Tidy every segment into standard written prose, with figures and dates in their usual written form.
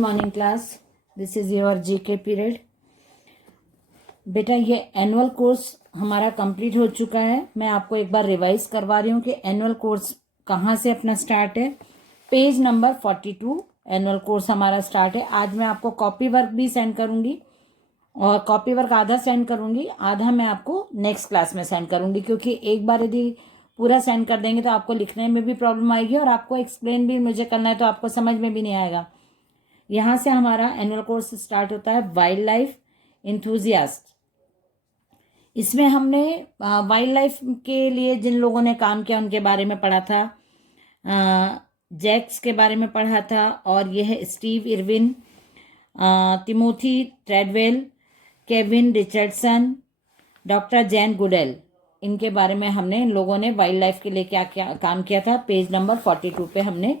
Morning class, this is your GK period. बेटा ये annual course हमारा कंप्लीट हो चुका है। मैं आपको एक बार रिवाइज करवा रही हूँ कि एनुअल कोर्स कहाँ से अपना स्टार्ट है। पेज नंबर 42 एनुअल कोर्स हमारा स्टार्ट है। आज मैं आपको कॉपी वर्क भी सेंड करूँगी और कॉपी वर्क आधा सेंड करूँगी, आधा मैं आपको नेक्स्ट क्लास में सेंड करूँगी, क्योंकि एक बार यदि पूरा सेंड कर देंगे तो आपको लिखने में भी प्रॉब्लम आएगी और आपको एक्सप्लेन भी मुझे करना है तो आपको समझ में भी नहीं आएगा। यहाँ से हमारा एनुअल कोर्स स्टार्ट होता है वाइल्ड लाइफ इंथुजियास्ट। इसमें हमने वाइल्ड लाइफ के लिए जिन लोगों ने काम किया उनके बारे में पढ़ा था, जैक्स के बारे में पढ़ा था, और यह है Steve Irwin, Timothy Treadwell, Kevin Richardson, doctor Jane Goodall. इनके बारे में हमने, इन लोगों ने वाइल्ड लाइफ के लिए क्या क्या काम किया था, पेज नंबर 42 पे हमने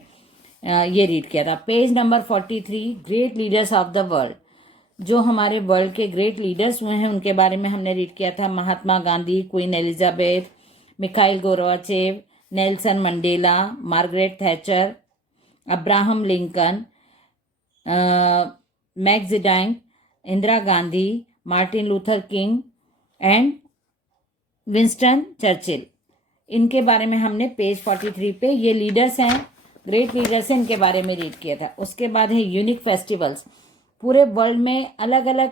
ये रीड किया था। Page number 43 great leaders of the world, जो हमारे वर्ल्ड के ग्रेट लीडर्स हुए हैं उनके बारे में हमने रीड किया था। Mahatma Gandhi, Queen Elizabeth, Mikhail Gorbachev, Nelson Mandela, Margaret Thatcher, Abraham Lincoln, Mao Zedong, Indira Gandhi, Martin Luther King and Winston Churchill. इनके बारे में हमने पेज 43 पे, ये लीडर्स हैं, ग्रेट लीडर्स हैं, इनके बारे में रीड किया था। उसके बाद है यूनिक फेस्टिवल्स। पूरे वर्ल्ड में अलग अलग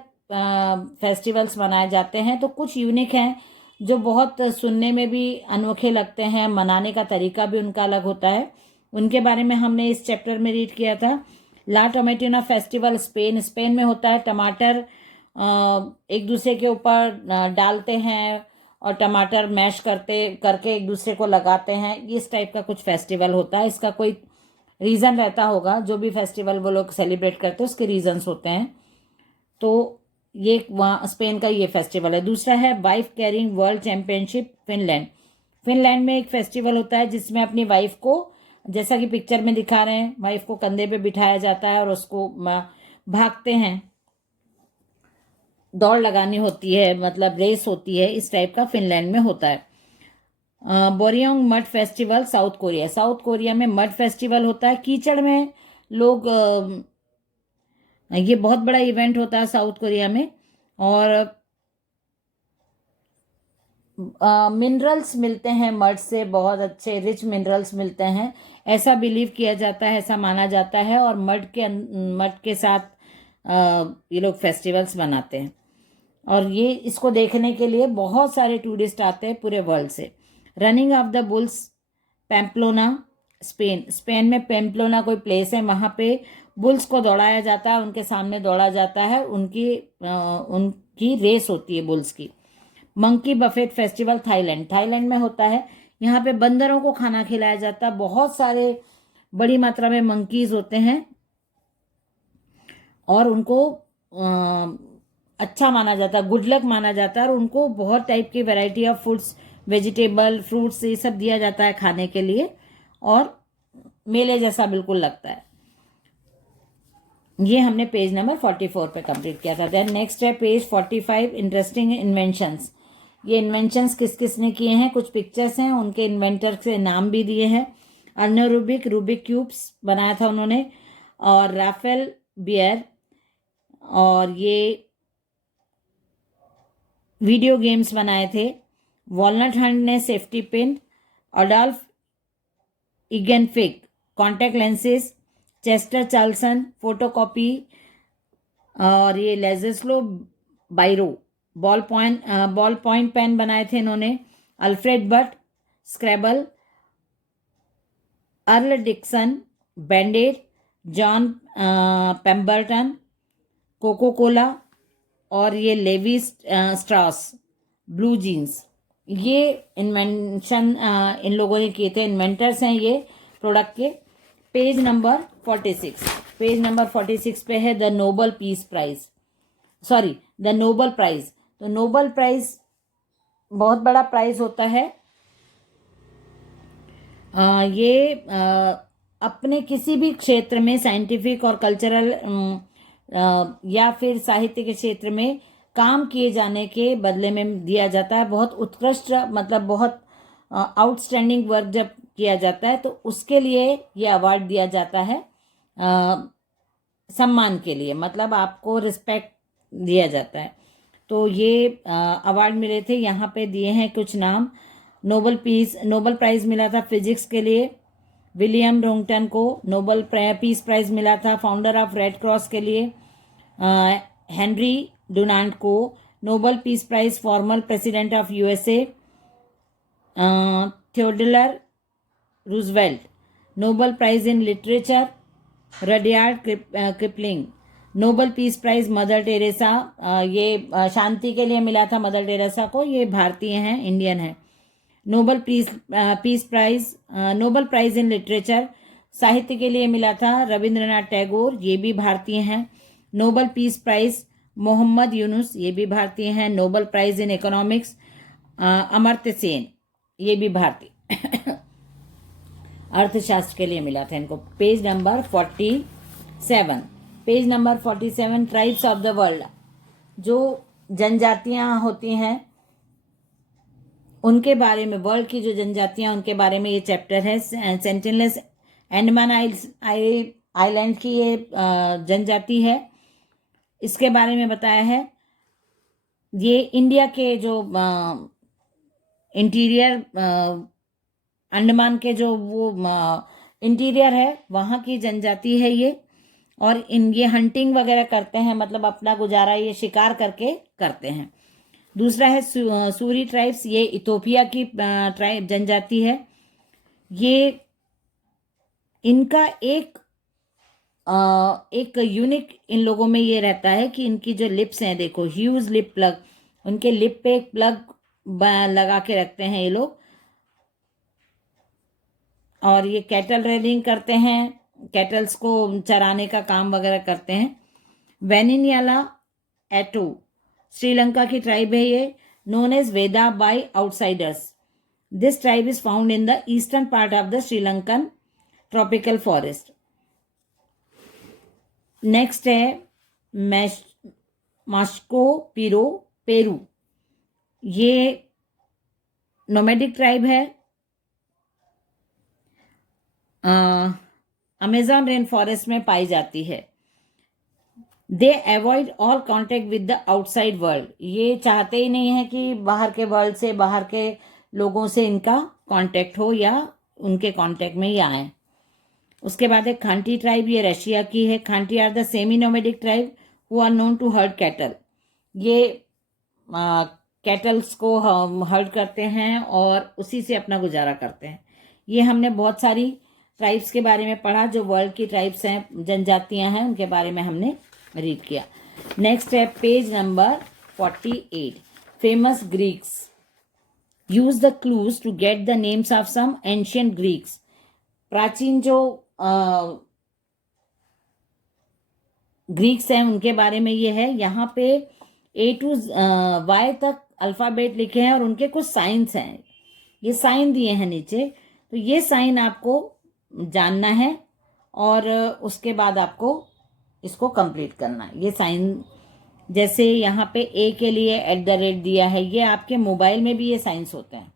फेस्टिवल्स मनाए जाते हैं, तो कुछ यूनिक हैं जो बहुत सुनने में भी अनोखे लगते हैं, मनाने का तरीका भी उनका अलग होता है। उनके बारे में हमने इस चैप्टर में रीड किया था। ला टोमेटिना फेस्टिवल स्पेन में होता है। टमाटर एक दूसरे के ऊपर डालते हैं और टमाटर मैश करके एक दूसरे को लगाते हैं, इस टाइप का कुछ फेस्टिवल होता है। इसका कोई रीज़न रहता होगा, जो भी फेस्टिवल वो लोग सेलिब्रेट करते हैं उसके रीजंस होते हैं। तो ये वहाँ स्पेन का ये फेस्टिवल है। दूसरा है wife carrying world championship Finland. Finland में एक फेस्टिवल होता है जिसमें अपनी वाइफ को, जैसा कि पिक्चर में दिखा रहे हैं, वाइफ को कंधे पे बिठाया जाता है और उसको भागते हैं, दौड़ लगानी होती है, मतलब रेस होती है, इस टाइप का फिनलैंड में होता है। Boryeong mud festival South Korea. South Korea में मड फेस्टिवल होता है, कीचड़ में लोग, ये बहुत बड़ा इवेंट होता है साउथ कोरिया में। और मिनरल्स मिलते हैं मड से, बहुत अच्छे रिच मिनरल्स मिलते हैं, ऐसा बिलीव किया जाता है, ऐसा माना जाता है। और मड के साथ ये लोग फेस्टिवल्स मनाते हैं और ये इसको देखने के लिए बहुत सारे टूरिस्ट आते हैं पूरे वर्ल्ड से। Running of the bulls Pamplona Spain. Spain में पैम्पलोना कोई प्लेस है, वहाँ पे बुल्स को दौड़ाया जाता है, उनके सामने दौड़ा जाता है, उनकी रेस होती है बुल्स की। मंकी बफेट फेस्टिवल थाईलैंड में होता है। यहाँ पे बंदरों को खाना खिलाया जाता है, बहुत सारे बड़ी मात्रा में मंकीज होते हैं और उनको अच्छा माना जाता है, गुड लक माना जाता है, और उनको बहुत टाइप की variety of foods, vegetable, fruits, ये सब दिया जाता है खाने के लिए और मेले जैसा बिल्कुल लगता है। ये हमने पेज नंबर 44 पे कंप्लीट किया था। देन नेक्स्ट है पेज 45 इंटरेस्टिंग इन्वेंशंस। ये इन्वेंशंस किस किस ने किए हैं, कुछ पिक्चर्स हैं, उनके इन्वेंटर से नाम भी दिए हैं। अर्नो रूबिक क्यूब्स बनाया था उन्होंने, और राफेल बियर, और ये वीडियो गेम्स बनाए थे। वॉलनट हंट ने safety pin, Adolf Eugen Fick contact lenses, Chester Carlson photocopy, और ये Laszlo Biro ballpoint pen बनाए थे इन्होंने। Alfred Butts Scrabble, Earle Dickson Band Aid, John Pemberton Coca Cola, और ये लेवी स्ट्रॉस ब्लू जीन्स। ये इन्वेंशन इन लोगों ने किए थे, इन्वेंटर्स हैं ये प्रोडक्ट के। पेज नंबर 46 पे है the Nobel peace prize, sorry the Nobel prize. तो नोबल प्राइज बहुत बड़ा प्राइज होता है। ये अपने किसी भी क्षेत्र में, साइंटिफिक और कल्चरल या फिर साहित्य के क्षेत्र में काम किए जाने के बदले में दिया जाता है। बहुत उत्कृष्ट, मतलब बहुत आउटस्टैंडिंग वर्क जब किया जाता है तो उसके लिए ये अवार्ड दिया जाता है। सम्मान के लिए, मतलब आपको रिस्पेक्ट दिया जाता है। तो ये अवार्ड मिले थे, यहाँ पे दिए हैं कुछ नाम। नोबल प्राइज मिला था फिजिक्स के लिए विलियम रोंगटन को। नोबल पीस प्राइज मिला था फाउंडर ऑफ रेड क्रॉस के लिए हेनरी डुनांट को। Nobel peace prize former president of USA Theodore Roosevelt. Nobel prize in literature Rudyard Kipling. Nobel peace prize Mother Teresa, ये शांति के लिए मिला था मदर टेरेसा को, ये भारतीय हैं, इंडियन है। Nobel peace prize Nobel prize in literature साहित्य के लिए मिला था रविंद्रनाथ टैगोर, ये भी भारतीय हैं। Nobel peace prize Mohammad Yunus, ये भी भारतीय हैं। Nobel prize in economics Amartya Sen, ये भी भारतीय अर्थशास्त्र के लिए मिला था इनको। Page number 47, page number 47 tribes of the world, जो जनजातियां होती हैं उनके बारे में, वर्ल्ड की जो जनजातियां उनके बारे में ये चैप्टर है। सेंटिनलेस अंडमान आइलैंड की ये जनजाति है, इसके बारे में बताया है। ये इंडिया के जो इंटीरियर अंडमान के जो वो इंटीरियर है वहाँ की जनजाति है ये। और ये हंटिंग वगैरह करते हैं, मतलब अपना गुजारा ये शिकार करके करते हैं। दूसरा है सूरी ट्राइब्स, ये इथोपिया की ट्राइब जनजाति है। ये इनका एक यूनिक इन लोगों में ये रहता है कि इनकी जो लिप्स हैं, देखो ह्यूज लिप प्लग, उनके लिप पे एक प्लग लगा के रखते हैं ये लोग। और ये कैटल रेयरिंग करते हैं, कैटल्स को चराने का काम वगैरह करते हैं। वेनिनयाला एटो श्रीलंका की ट्राइब है ये, known as Vedda by outsiders. This tribe is found in the eastern part of the Sri Lankan tropical forest. Next है मास्को पिरो पेरू, ये नोमैडिक ट्राइब है, अमेजॉन रेन फॉरेस्ट में पाई जाती है। They avoid all contact with the outside world, ये चाहते ही नहीं है कि बाहर के वर्ल्ड से, बाहर के लोगों से इनका कांटेक्ट हो या उनके कांटेक्ट में ही आए। उसके बाद एक खांटी ट्राइब, ये रशिया की है। Khanty are the semi nomadic tribe who are known to herd cattle, ये कैटल्स को हर्ड करते हैं और उसी से अपना गुजारा करते हैं। ये हमने बहुत सारी ट्राइब्स के बारे में पढ़ा, जो वर्ल्ड की ट्राइब्स हैं, जनजातियां हैं, उनके बारे में हमने रीड किया। नेक्स्ट है page number 48, famous Greeks. Use the clues to get the names of some ancient Greeks. प्राचीन जो ग्रीक्स हैं उनके बारे में ये है। यहाँ पे A to Y तक अल्फाबेट लिखे हैं और उनके कुछ साइंस हैं, ये साइन दिए हैं नीचे, तो ये साइन आपको जानना है और उसके बाद आपको इसको कंप्लीट करना है। ये साइन, जैसे यहाँ पे A के लिए @ दिया है, ये आपके मोबाइल में भी ये साइंस होते हैं,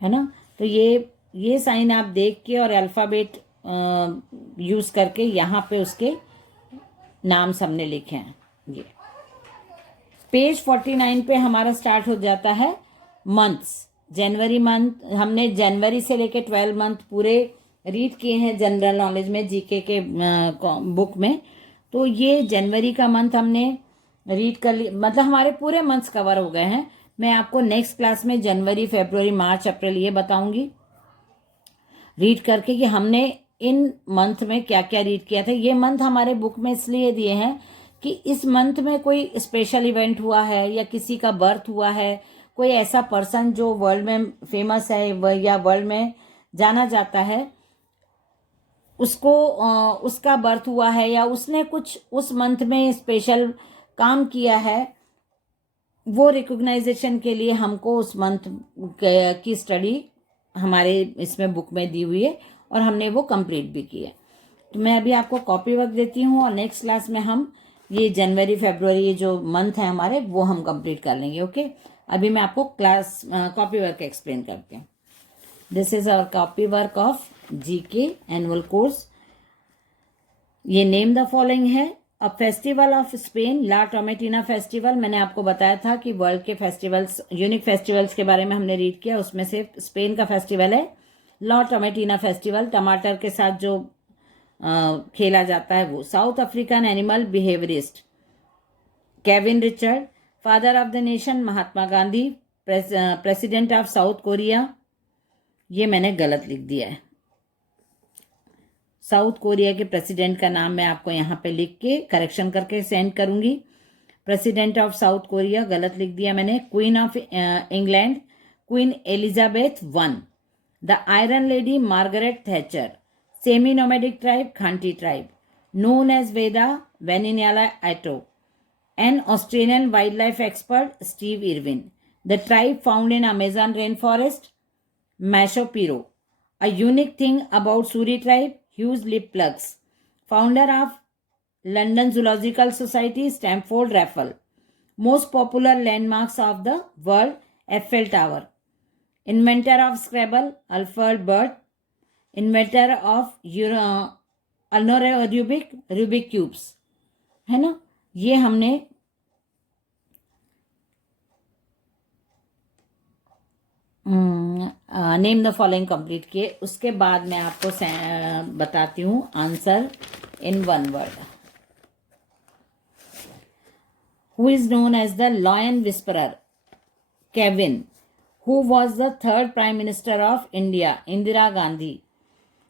है ना। तो ये साइन आप देख के और अल्फ़ाबेट यूज़ करके यहाँ पे उसके नाम सबने लिखे हैं। ये पेज 49 पे हमारा स्टार्ट हो जाता है मंथ्स। जनवरी मंथ हमने जनवरी से लेके 12 मंथ पूरे रीड किए हैं जनरल नॉलेज में, जीके के बुक में। तो ये जनवरी का मंथ हमने रीड कर लिया, मतलब हमारे पूरे मंथ्स कवर हो गए हैं। मैं आपको नेक्स्ट क्लास में जनवरी, फरवरी, मार्च, अप्रैल ये बताऊंगी रीड करके कि हमने इन मंथ में क्या क्या रीड किया था। ये मंथ हमारे बुक में इसलिए दिए हैं कि इस मंथ में कोई स्पेशल इवेंट हुआ है या किसी का बर्थ हुआ है, कोई ऐसा पर्सन जो वर्ल्ड में फेमस है या वर्ल्ड में जाना जाता है, उसको उसका बर्थ हुआ है या उसने कुछ उस मंथ में स्पेशल काम किया है, वो रिकॉग्नाइजेशन के लिए हमको उस मंथ की स्टडी हमारे इसमें बुक में दी हुई है और हमने वो कंप्लीट भी की है। तो मैं अभी आपको कॉपी वर्क देती हूँ और नेक्स्ट क्लास में हम ये जनवरी, फरवरी जो मंथ है हमारे, वो हम कंप्लीट कर लेंगे। ओके, अभी मैं आपको क्लास कॉपी वर्क एक्सप्लेन करती हूँ। This is our copy work of GK annual course. ये नेम द फॉलोइंग है। A festival of Spain, La Tomatina festival. मैंने आपको बताया था कि वर्ल्ड के फेस्टिवल्स, यूनिक फेस्टिवल्स के बारे में हमने रीड किया, उसमें से स्पेन का फेस्टिवल है ला टोमेटिना फेस्टिवल। टमाटर के साथ जो खेला जाता है वो। South African animal behaviourist Kevin Richard. Father of the nation Mahatma Gandhi. President of south Korea, ये मैंने गलत लिख दिया है। साउथ कोरिया के प्रेसिडेंट का नाम मैं आपको यहाँ पे लिख के करेक्शन करके सेंड करूंगी। प्रेसिडेंट ऑफ साउथ कोरिया गलत लिख दिया मैंने। Queen of England queen Elizabeth one. The iron lady Margaret Thatcher. Semi nomadic tribe Khanty tribe known as Vedda Wanniyala Aetto. An Australian wildlife expert, Steve Irwin. The tribe found in Amazon rainforest, Mashopiro. A unique thing about Suri tribe, huge lip plugs. Founder of London Zoological Society, Stamford Raffles. Most popular landmarks of the world, Eiffel Tower. Inventor of Scrabble, Alfred Burt. Inventor of Rubik cubes. है ना, ये हमने name the following complete किए। उसके बाद मैं आपको बताती हूँ answer in one word. Who is known as the lion whisperer Kevin. Who was the third prime minister of India Indira Gandhi.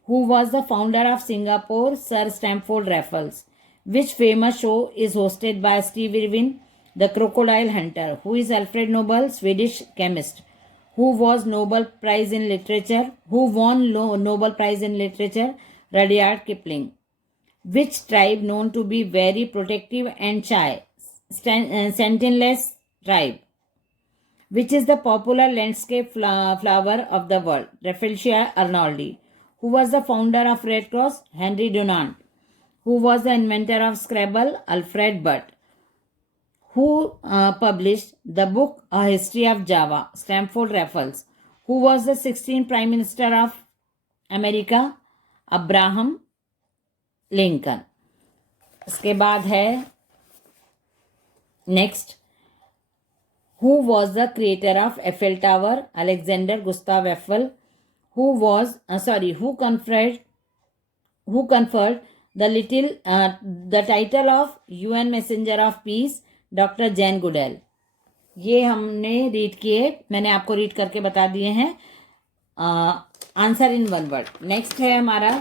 Who was the founder of Singapore sir Stamford Raffles. Which famous show is hosted by Steve Irwin the crocodile hunter. Who is Alfred Nobel Swedish chemist. Who was Nobel Prize in Literature? Who won Nobel Prize in Literature? Rudyard Kipling. Which tribe known to be very protective and shy? Sentinelless tribe. Which is the popular landscape flower of the world? Rafflesia arnoldi. Who was the founder of Red Cross? Henry Dunant. Who was the inventor of Scrabble? Alfred Burt. Who published the book A History of Java? Stamford Raffles. Who was the 16th Prime Minister of America? Abraham Lincoln. इसके बाद है next. Who was the creator of Eiffel Tower? Alexander Gustav Eiffel. Who conferred the title of UN Messenger of Peace? Doctor Jane गुडेल। ये हमने read किए, मैंने आपको read करके बता दिए हैं answer in one word. Next है हमारा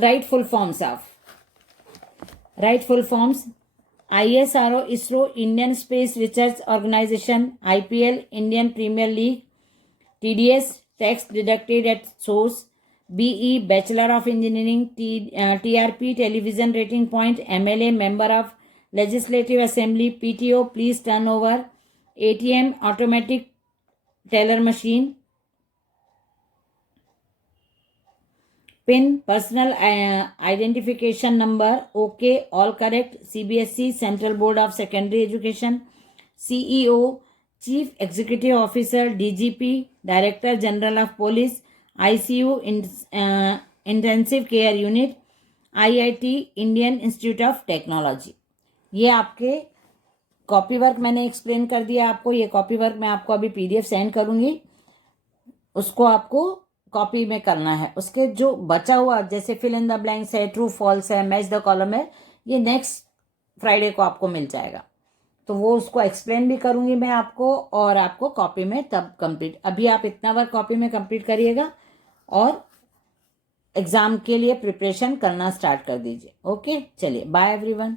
write full forms of. Write full forms ISRO ISRO Indian space research organisation. IPL Indian premier league. TDS tax deducted at source. BE Bachelor of Engineering. TRP Television Rating Point. MLA Member of Legislative Assembly. PTO Please Turn Over. ATM Automatic Teller Machine. PIN Personal Identification Number. OK all correct. CBSE Central Board of Secondary Education. CEO Chief Executive Officer. DGP Director General of Police. ICU intensive care unit. IIT Indian institute of technology. ये आपके copy work मैंने explain कर दिया आपको। ये copy work मैं आपको अभी PDF सेंड करूंगी, उसको आपको कॉपी में करना है। उसके जो बचा हुआ जैसे फिल इन द ब्लैंक्स है, ट्रू फॉल्स है, मैच द कॉलम है, ये नेक्स्ट फ्राइडे को आपको मिल जाएगा। तो वो उसको एक्सप्लेन भी करूंगी मैं आपको और आपको कॉपी में तब कंप्लीट। अभी आप इतना वर्क कॉपी में कंप्लीट करिएगा और एग्जाम के लिए प्रिपरेशन करना स्टार्ट कर दीजिए। ओके, चलिए बाय एवरीवन।